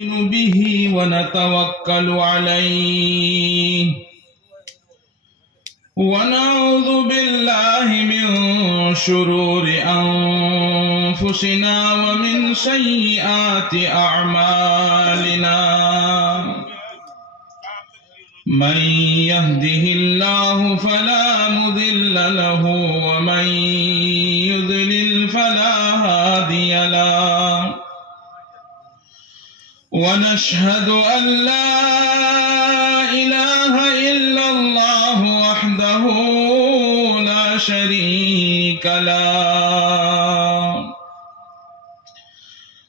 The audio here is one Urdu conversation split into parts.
به ونتوكل عليه ونعوذ بالله من شرور أنفسنا ومن سيئات أعمالنا من يهده الله فلا مضل له ومن يضلل فلا هادي له ونشهد أن لا إله إلا الله وحده لا شريك له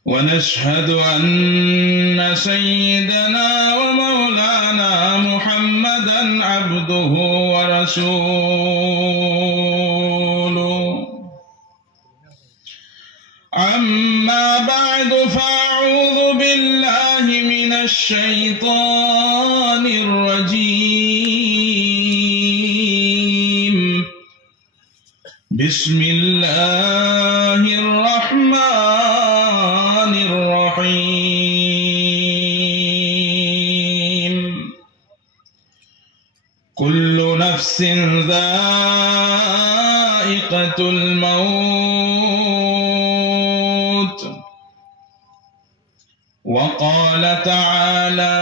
ونشهد أن سيدنا ومولانا محمدا عبده ورسوله أما بعد فأعوذ بالله من الشيطان الرجيم بسم الله الرحمن الرحيم كل نفس ذائقة الموت وقال تعالى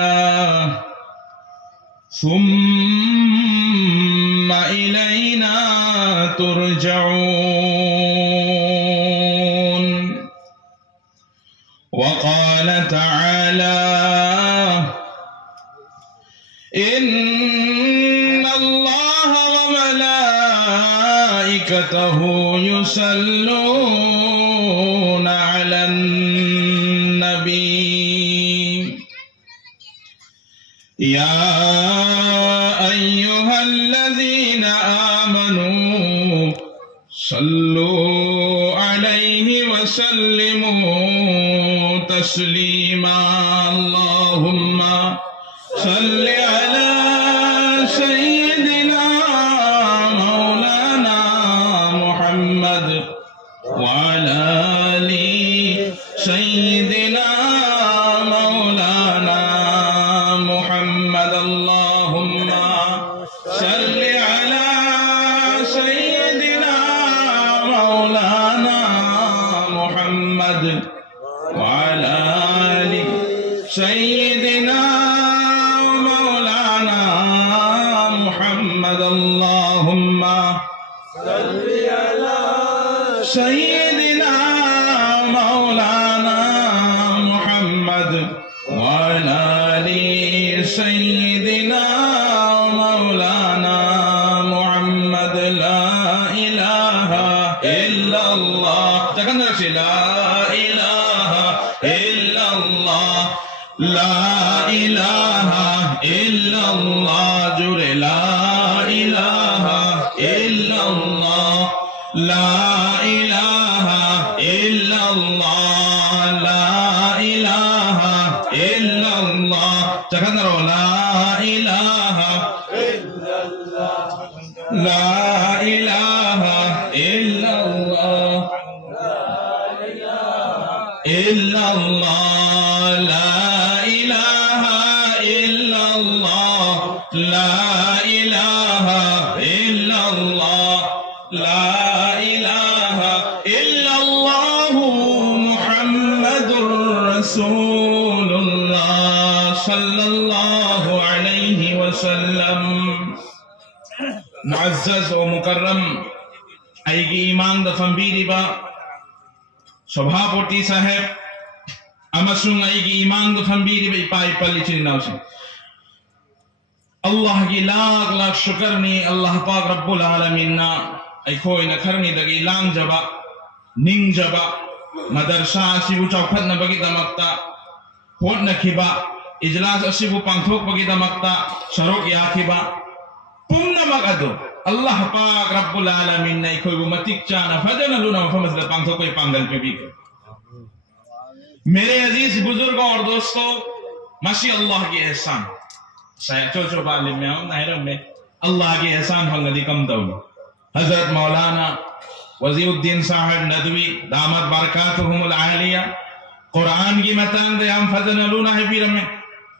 ثم إلينا ترجعون وقال تعالى إن الله وملائكته يصلون على النبي يا أيها الذين آمنوا صلوا عليه وسلموا تسليما اللهم صل على سيدنا مولانا محمد وعلى آل سيدنا مولانا محمد اللهم صل على سيدنا مولانا محمد وعلى آل سيدنا مولانا محمد اللهم صل على سيدنا مولانا محمد وعلى آل سيدنا مولانا محمد لا إله إلا الله لا إله إلا الله لا إله إلا الله جور لا إله إلا الله لا إله إلا الله لا إله إلا الله لا إله إلا الله لا إله إلا الله إلا الله لا إله إلا الله لا إله إلا الله لا إله إلا الله محمد رسول الله صلى الله عليه وسلم معزز و مکرم ایگی ایمان دفن بیری با سبھاپتی صاحب امسون ایگی ایمان دفن بیری با پائی پلی چنناو سے اللہ کی لاکھ لاکھ شکرنی اللہ پاک رب العالمین نا ایکھوئی نکھرنی دگی لانگ جبا ننگ جبا مدرسہ اسیبو چوکھت نبگی دمکتا خود نکھبا اجلاس اسیبو پانکھوک بگی دمکتا سروک یاکھبا پم نمک ادو اللہ پاک رب العالمین نے ایکھوئی وہ متک چانا فجن لونا فمزل پانکھوک کوئی پانگل پہ بھی کر میرے عزیز بزرگوں اور دوستوں ماشی اللہ کی احسان چوچو بالم میں آؤں نہرم میں اللہ کی احسان فلدی کم دولو حضرت مولانا وزیر الدین صاحب ندوی دامت برکاتہم العالیہ قرآن کی متان دے ہم فضنلونا ہے پیر میں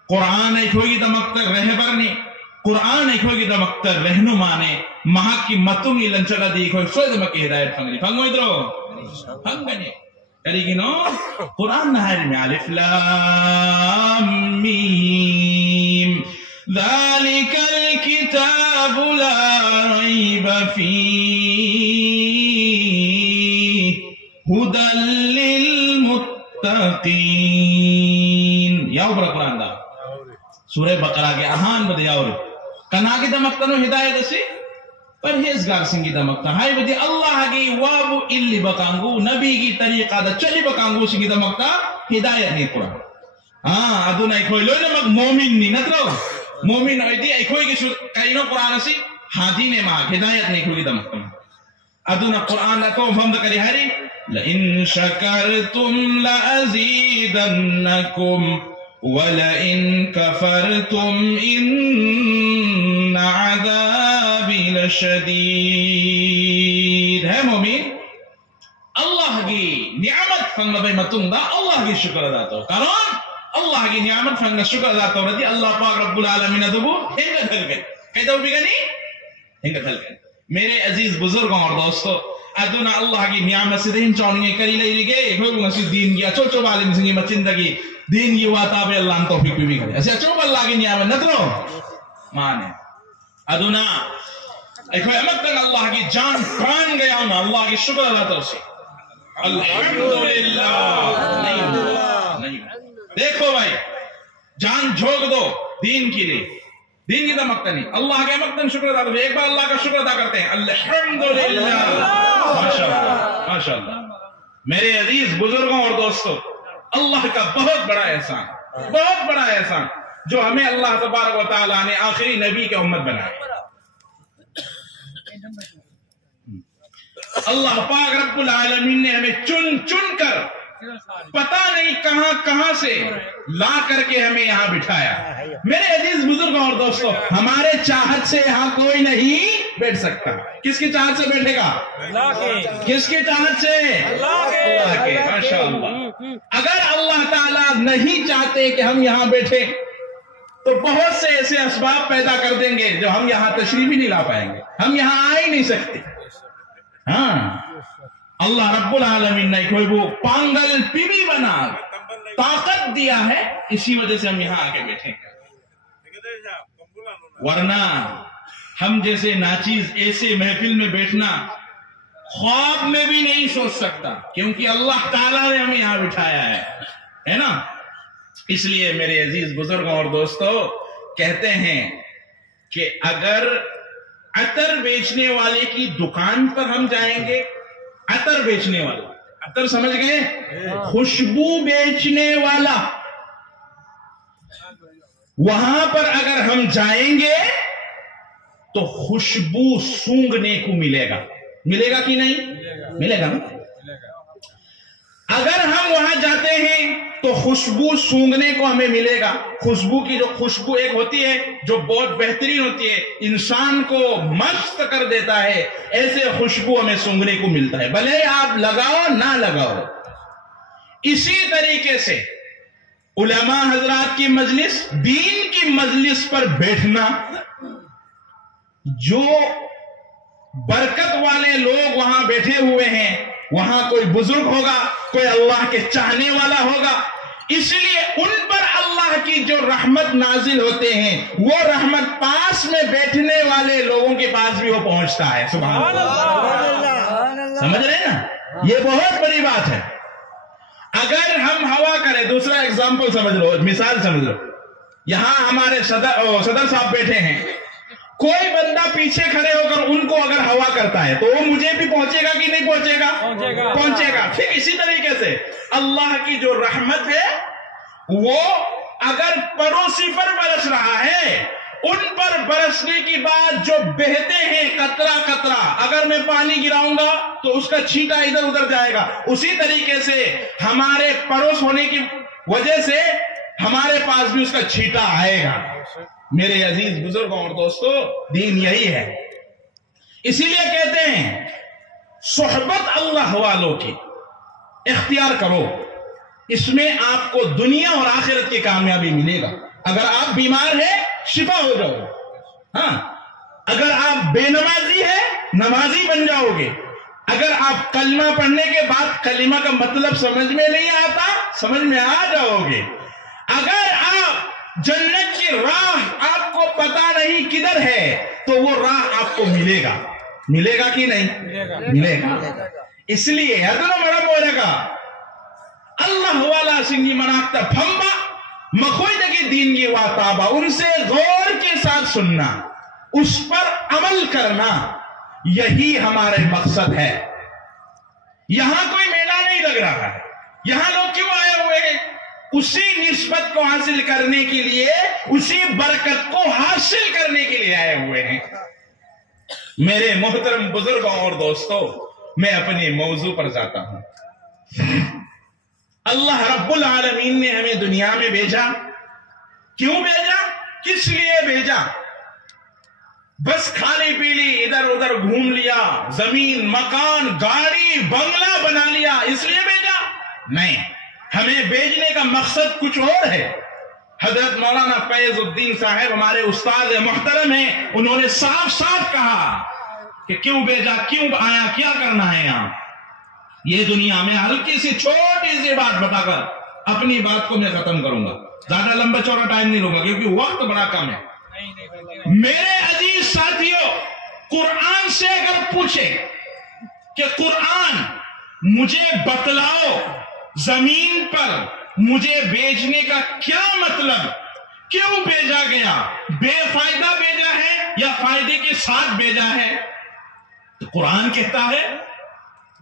قرآن ایک ہوگی دمکتر رہبر نے قرآن ایک ہوگی دمکتر رہنما نے محق کی متوں کی لنچگا دیکھ ہوئی سوئے دمکی ہدایت پھنگنی پھنگو ادھرو پھنگنی کریگی نو قرآن نہاری میں الف لام میم ذالک الکتاب لا ریب فیہ ہدی للمتقین یاو برا قرآن دا سورہ بقرہ کے اہان بدے یاو رہے کنا کی دمکتنو ہدایت اسی پرہیزگار سنگی دمکتا ہائی بدے اللہ کی وابو اللی بکانگو نبی کی طریقہ دا چلی بکانگو سنگی دمکتا ہدایت نہیں قرآن ادونا ایک ہوئی لوئی نمک مومن نہیں نترو مومن ایدی ایک ہوئی کی کئینو قرآن اسی حادی نے ماں ہدایت نہیں ہوئی دمکتا ادونا قرآن لکو فہم دا کری ہاری لئن شکرتم لأزیدنکم وَلَئِن كَفَرْتُمْ إِنَّ عَذَابِ لَشَدِيد ہے مومین اللہ کی نعمت فنگ بے متن دا اللہ کی شکر ادا تو کارون اللہ کی نعمت فنگ شکر ادا تو رضی اللہ پاک رب العالمین دبو ہنگا دھل گئے کہتا ہو بھی گنی ہنگا دھل گئے میرے عزیز بزرگوں اور دوستو ادونا اللہ کی نعمت سے دین چونگے کری لئی گئے بھگو نسی دین کی اچھو چو بالیم سنگی مچندگی دین کی واتاب اللہ ہم توفیق بھی کرے ایسے اچھو اللہ کی نعمت نترو مانے ادونا ایک ہوئے امت تک اللہ کی جان پران گیا ہونا اللہ کی شکر اللہ تو اسے الحمدللہ نہیں دیکھو بھائی جان جھوک دو دین کی لئے دین کی دمکتا نہیں اللہ کے مقتن شکر ادا کرتے ایک بار اللہ کا شکر ادا کرتے ہیں الحمدللہ ماشاءاللہ میرے عزیز بزرگوں اور دوستوں اللہ کا بہت بڑا احسان جو ہمیں اللہ تبارک و تعالیٰ نے آخری نبی کے امت بنائے اللہ پاک رب العالمین نے ہمیں چن کر پتہ نہیں کہاں سے لا کر کے ہمیں یہاں بٹھایا میرے عزیز بزرگوں اور دوستوں ہمارے چاہت سے یہاں کوئی نہیں بیٹھ سکتا کس کی چاہت سے بیٹھے گا کس کی چاہت سے اللہ کے ماشاءاللہ اگر اللہ تعالیٰ نہیں چاہتے کہ ہم یہاں بیٹھے تو بہت سے ایسے اسباب پیدا کر دیں گے جو ہم یہاں تشریف ہی نہیں لا پائیں گے ہم یہاں آ ہی نہیں سکتے ہاں اللہ رب العالمین نے کوئی وہ پانگل پیبی بنا طاقت دیا ہے اسی وجہ سے ہم یہاں آ کے بیٹھے ورنہ ہم جیسے ناچیز ایسے محفل میں بیٹھنا خواب میں بھی نہیں سوچ سکتا کیونکہ اللہ تعالیٰ نے ہمیں یہاں بٹھایا ہے نا اس لیے میرے عزیز بزرگوں اور دوستو کہتے ہیں کہ اگر عطر بیچنے والے کی دکان پر ہم جائیں گے عطر بیچنے والا عطر سمجھ گئے خوشبو بیچنے والا وہاں پر اگر ہم جائیں گے تو خوشبو سونگنے کو ملے گا کہ نہیں ملے گا اگر ہم وہاں جاتے ہیں تو خوشبو سونگنے کو ہمیں ملے گا خوشبو کی جو خوشبو ایک ہوتی ہے جو بہت بہترین ہوتی ہے انسان کو مست کر دیتا ہے ایسے خوشبو ہمیں سونگنے کو ملتا ہے بھلے آپ لگاؤ نہ لگاؤ اسی طریقے سے علماء حضرات کی مجلس دین کی مجلس پر بیٹھنا جو برکت والے لوگ وہاں بیٹھے ہوئے ہیں وہاں کوئی بزرگ ہوگا کوئی اللہ کے چاہنے والا ہوگا اس لیے ان پر اللہ کی جو رحمت نازل ہوتے ہیں وہ رحمت پاس میں بیٹھنے والے لوگوں کے پاس بھی وہ پہنچتا ہے سبحان اللہ سمجھ رہے ہیں نا یہ بہت بڑی بات ہے اگر ہم ہوا کریں دوسرا اگزامپل سمجھ لو مثال سمجھ لو یہاں ہمارے صدر صاحب بیٹھے ہیں کوئی بندہ پیچھے کھڑے ہو کر ان کو اگر ہوا کرتا ہے تو وہ مجھے بھی پہنچے گا کہ نہیں پہنچے گا ٹھیک اسی طریقے سے اللہ کی جو رحمت ہے وہ اگر پڑوسی پر برس رہا ہے ان پر برسنے کی بعد جو بہتے ہیں قطرہ قطرہ اگر میں پانی گراؤں گا تو اس کا چھینٹا ادھر ادھر جائے گا اسی طریقے سے ہمارے پڑوس ہونے کی وجہ سے ہمارے پاس بھی اس کا چھینٹا آئے گا میرے عزیز بزرگوں اور دوستو دین یہی ہے اسی لیے کہتے ہیں صحبت اللہ والوں کی اختیار کرو اس میں آپ کو دنیا اور آخرت کی کامیابی ملے گا. اگر آپ بیمار ہیں شفا ہو جاؤ گے. ہاں، اگر آپ بے نمازی ہیں نمازی بن جاؤ گے. اگر آپ کلمہ پڑھنے کے بعد کلمہ کا مطلب سمجھ میں نہیں آتا سمجھ میں آ جاؤ گے. اگر آپ جنت کی راہ آپ کو پتا نہیں کدھر ہے تو وہ راہ آپ کو ملے گا. ملے گا کہ نہیں؟ ملے گا. اس لیے ادنا بڑا بولے گا اللہ والا سنگی مناکتا پھمبا مخوئی دکی دین کی واتابا، ان سے غور کے ساتھ سننا، اس پر عمل کرنا، یہی ہمارے مقصد ہے. یہاں کوئی میلہ نہیں لگ رہا ہے. یہاں لوگ کیوں آئے ہوئے ہیں؟ اسی نسبت کو حاصل کرنے کے لیے، اسی برکت کو حاصل کرنے کے لیے آئے ہوئے ہیں. میرے محترم بزرگوں اور دوستوں، میں اپنے موضوع پر جاتا ہوں. اللہ رب العالمین نے ہمیں دنیا میں بھیجا. کیوں بھیجا؟ کس لیے بھیجا؟ بس کھالی پیلی ادھر ادھر گھوم لیا، زمین مکان گاڑی بنگلہ بنا لیا اس لیے بھیجا؟ نہیں، ہمیں بھیجنے کا مقصد کچھ اور ہے. حضرت مولانا فیض الدین صاحب ہمارے استاد محترم ہیں، انہوں نے صاف صاف کہا کہ کیوں بھیجا، کیوں آیا، کیا کرنا ہے یہاں. یہ دنیا میں ہلکی سی چھوٹی سی بات بتا کر اپنی بات کو میں ختم کروں گا. زیادہ لمبا چوڑا ٹائم نہیں لوں گا کیونکہ وقت بڑا کم ہے. میرے عزیز ساتھیوں، قرآن سے اگر پوچھے کہ قرآن مجھے بتلاؤ زمین پر مجھے بھیجنے کا کیا مطلب، کیوں بھیجا گیا، بے فائدہ بھیجا ہے یا فائدے کے ساتھ بھیجا ہے، تو قرآن کہتا ہے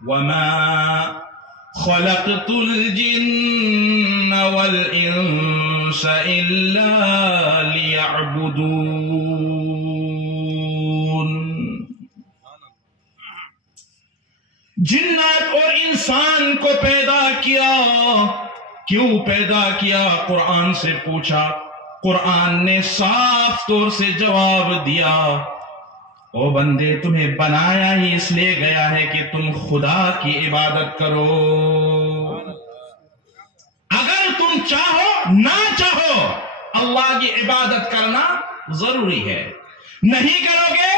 وَمَا خَلَقْتُ الْجِنَّ وَالْإِنسَ إِلَّا لِيَعْبُدُونَ. جنات اور انسان کو پیدا کیا، کیوں پیدا کیا؟ قرآن سے پوچھا، قرآن نے صاف طور سے جواب دیا، او بندے تمہیں بنایا ہی اس لیے گیا ہے کہ تم خدا کی عبادت کرو. اگر تم چاہو نہ چاہو اللہ کی عبادت کرنا ضروری ہے. نہیں کرو گے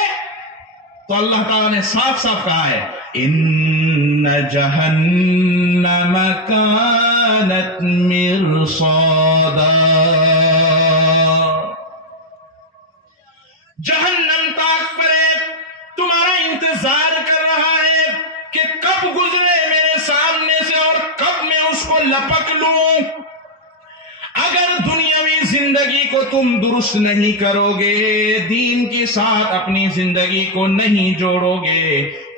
تو اللہ تعالیٰ نے صاف صاف کہا ہے ان جہنم کانت مرصادا. جہنم تاک پر تمہارا انتظار کر رہا ہے کہ کب گزرے میرے سامنے سے اور کب میں اس کو لپک لوں. اگر دنیاوی زندگی کو تم درست نہیں کرو گے، دین کے ساتھ اپنی زندگی کو نہیں جوڑو گے،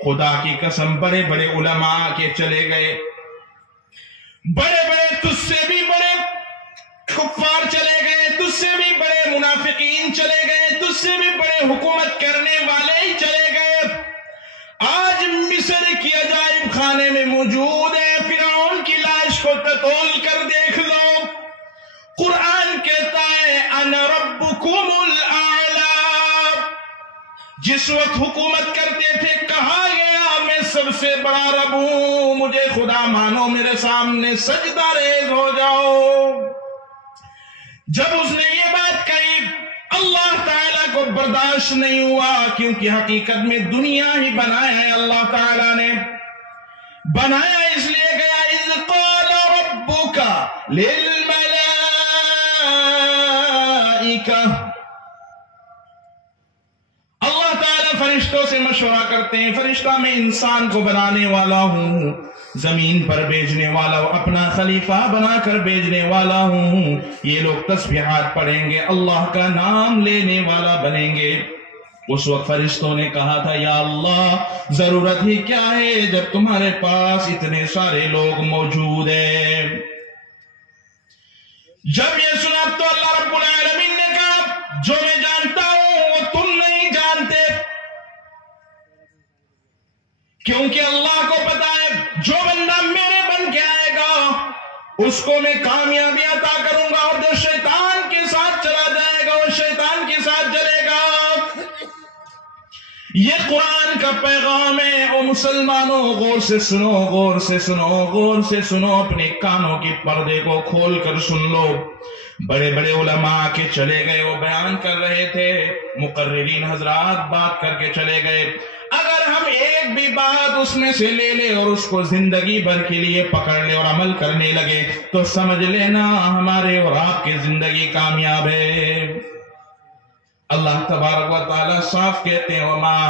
خدا کی قسم بڑے بڑے علماء کے چلے گئے، بڑے بڑے تجھ سے بھی بڑے کفار چلے گئے، تجھ سے بھی بڑے منافقین چلے گئے، تجھ سے بھی بڑے حکومت کرنے والے ہی چلے گئے. آج مصر کی عجائب خانے میں موجود ہے، فرعون کی لاش کو تتول کر دیکھ لو. قرآن کہتا ہے انا ربکم الاعلی. جس وقت حکومت کرتے تھے کہا گیا میں سب سے بڑا رب ہوں، مجھے خدا مانو، میرے سامنے سجدہ ریز ہو جاؤ. جب اس نے یہ بات کہی اللہ تعالیٰ کو برداشت نہیں ہوا، کیونکہ حقیقت میں دنیا ہی بنایا ہے اللہ تعالیٰ نے، بنایا اس لیے گیا اذ قال ربک للملائکہ. اللہ تعالیٰ فرشتوں سے مشورہ کرتے ہیں، فرشتہ میں انسان کو بنانے والا ہوں، زمین پر بھیجنے والا ہوں، اپنا خلیفہ بنا کر بھیجنے والا ہوں. یہ لوگ تسبیحات پڑھیں گے، اللہ کا نام لینے والا بنیں گے. اس وقت فرشتوں نے کہا تھا یا اللہ ضرورت ہی کیا ہے جب تمہارے پاس اتنے سارے لوگ موجود ہیں. جب یہ سنا تو اللہ رب العالمین نے کہا جو میں جانتا ہوں وہ تم نہیں جانتے، کیونکہ اللہ کو پتا ہے جو بندہ میرے بن کے آئے گا اس کو میں کامیابی عطا کروں گا، اور جو شیطان کے ساتھ چلا جائے گا وہ شیطان کے ساتھ چلے گا. یہ قرآن کا پیغام ہے۔ او مسلمانوں، غور سے سنو، غور سے سنو، غور سے سنو، اپنے کانوں کے پردے کو کھول کر سن لو۔ بڑے بڑے علماء کے چلے گئے، وہ بیان کر رہے تھے، مقررین حضرات بات کر کے چلے گئے۔ اگر ہم ایک بھی بات اس میں سے لے لے اور اس کو زندگی بھر کے لیے پکڑ لے اور عمل کرنے لگے تو سمجھ لینا ہمارے اور آپ کی زندگی کامیاب ہے۔ اللہ تبارک و تعالیٰ صاف کہتے ہیں، وَمَا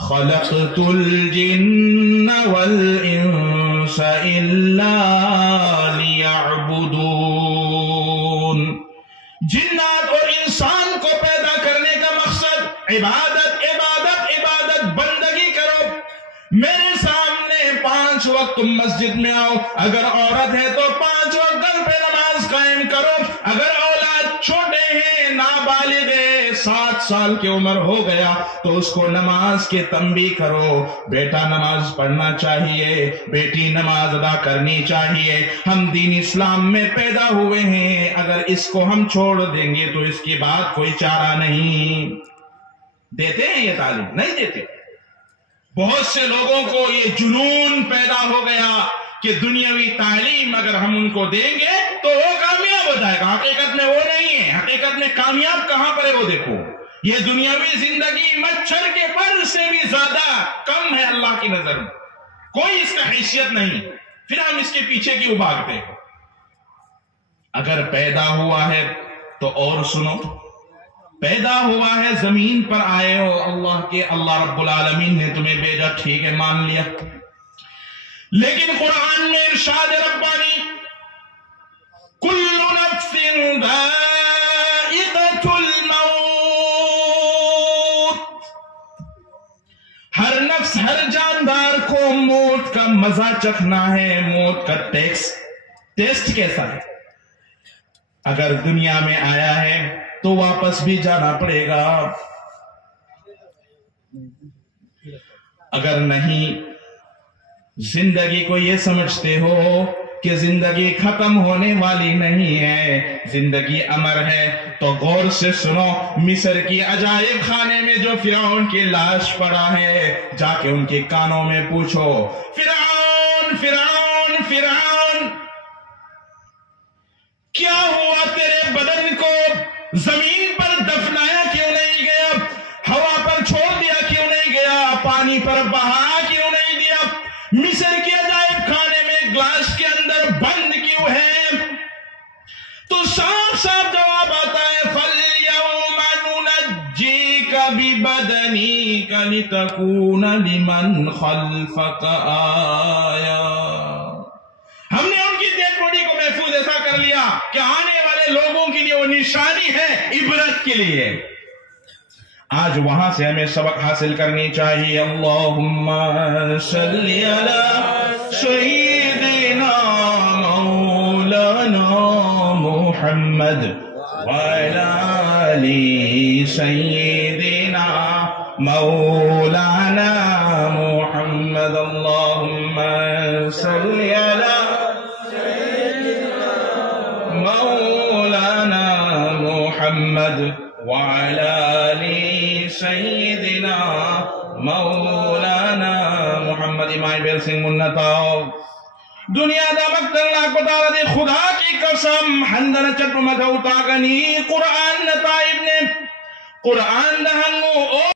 خَلَقْتُ الْجِنَّ وَالْإِنسَ إِلَّا لِيَعْبُدُونَ۔ جنات اور انسان کو پیدا کرنے کا مقصد عبادت، عبادت، عبادت، بندگی کرو۔ میرے سامنے 5 وقت تم مسجد میں آؤ، اگر عورت ہے تو 5 وقت گھر پہ نماز قائم کرو۔ اگر اولاد چھوٹے ہیں، نابالغ ہے، 7 سال کی عمر ہو گیا تو اس کو نماز کے تنبیہ کرو، بیٹا نماز پڑھنا چاہیے، بیٹی نماز ادا کرنی چاہیے۔ ہم دین اسلام میں پیدا ہوئے ہیں، اگر اس کو ہم چھوڑ دیں گے تو اس کی بات کوئی چارہ نہیں۔ دیتے ہیں یہ تعلیم؟ نہیں دیتے۔ بہت سے لوگوں کو یہ جنون پیدا ہو گیا کہ دنیاوی تعلیم اگر ہم ان کو دیں گے تو وہ کامیاب ہو جائے گا۔ حقیقت میں وہ نہیں ہے۔ حقیقت میں کامیاب کہاں پر ہے وہ دیکھو۔ یہ دنیاوی زندگی مچھر کے پر سے بھی زیادہ کم ہے اللہ کی نظر میں، کوئی اس کا حیثیت نہیں، پھر ہم اس کے پیچھے کیوں بھاگتے ہیں؟ اگر پیدا ہوا ہے تو اور سنو، پیدا ہوا ہے، زمین پر آئے ہو، اللہ رب العالمین نے تمہیں بھیجا، ٹھیک ہے، مان لیا، لیکن قرآن میں ارشاد ربانی، کل نفس ذائقۃ الموت، ہر نفس، ہر جاندار کو موت کا مزہ چکھنا ہے، موت کا ٹیسٹ کیسا ہے۔ اگر دنیا میں آیا ہے تو واپس بھی جانا پڑے گا، اگر نہیں زندگی کو یہ سمجھتے ہو کہ زندگی ختم ہونے والی نہیں ہے، زندگی امر ہے، تو غور سے سنو، مصر کی عجائب خانے میں جو فرعون کی لاش پڑا ہے، جا کے ان کے کانوں میں پوچھو، فرعون فرعون فرعون، کیا ہوا تیرے بدن کو زمین پر دفنایا کیوں نہیں گیا؟ ہوا پر چھوڑ دیا کیوں نہیں گیا؟ پانی پر بہا کیوں نہیں دیا؟ مصر کے عجائب خانے میں گلاس کے اندر بند کیوں ہے؟ تو صاف صاف جواب آتا ہے، فَالْيَوْمَ نُنَجِّيكَ بِبَدَنِكَ لِتَكُونَ لِمَنْ خَلْفَكَ آیَةً۔ ہم نے ان کی ڈیڈ باڈی کو محفوظ ایسا کر لیا کہ آنے والے لوگوں کے لیے وہ نشانی ہے، عبرت کے لیے۔ آج وہاں سے ہمیں سبق حاصل کرنی چاہیے۔ اللہم صلی علی سیدنا مولانا محمد وعلی آل سیدنا مولانا محمد، اللہم صلی علی مولانا محمد وعلی آل سیدنا مولانا محمد۔ امام بیر سنگھ منتاؤ دنیا دا مقتل لاکھ بتالا دے، خدا کی قسم ہندن چپ مدھوتا گنی قرآن نتائب نے، قرآن دہنو